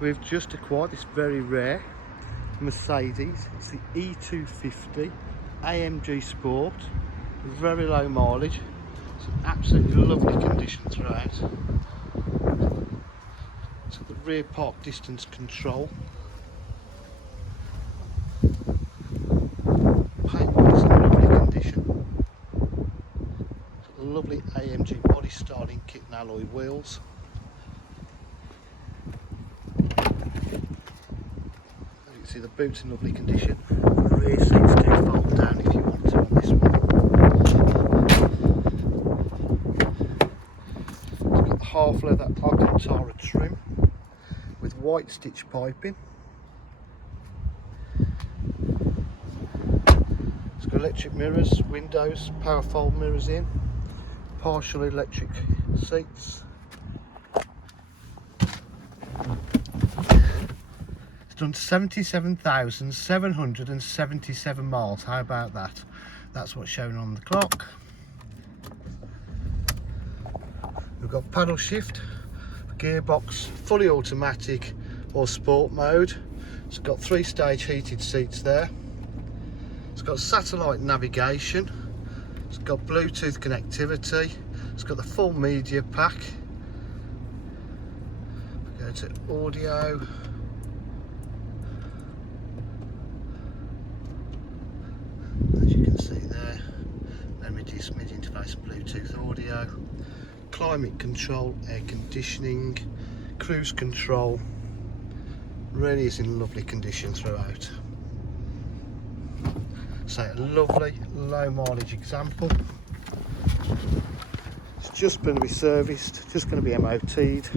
We've just acquired this very rare Mercedes. It's the E250 AMG Sport, very low mileage. It's in absolutely lovely condition throughout. It's got the rear park distance control. Paintwork's in lovely condition. It's got the lovely AMG body styling kit and alloy wheels. See the boot's in lovely condition. The rear seats do fold down if you want to on this one. It's got the half leather Alcantara trim with white stitch piping. It's got electric mirrors, windows, power fold mirrors in, partial electric seats. Done 77,777 miles. How about that? That's what's shown on the clock. We've got paddle shift, gearbox, fully automatic or sport mode. It's got 3-stage heated seats there. It's got satellite navigation. It's got Bluetooth connectivity. It's got the full media pack. Go to audio. See there, then reduce mid-interface Bluetooth audio, climate control, air conditioning, cruise control. Really is in lovely condition throughout. So a lovely low mileage example. It's just going to be serviced, just going to be MOT'd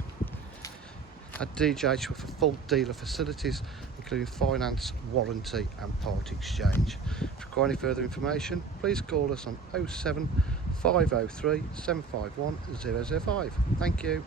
at DJH for full dealer facilities, including finance, warranty and part exchange. If you require any further information, please call us on 07503 751 005. Thank you.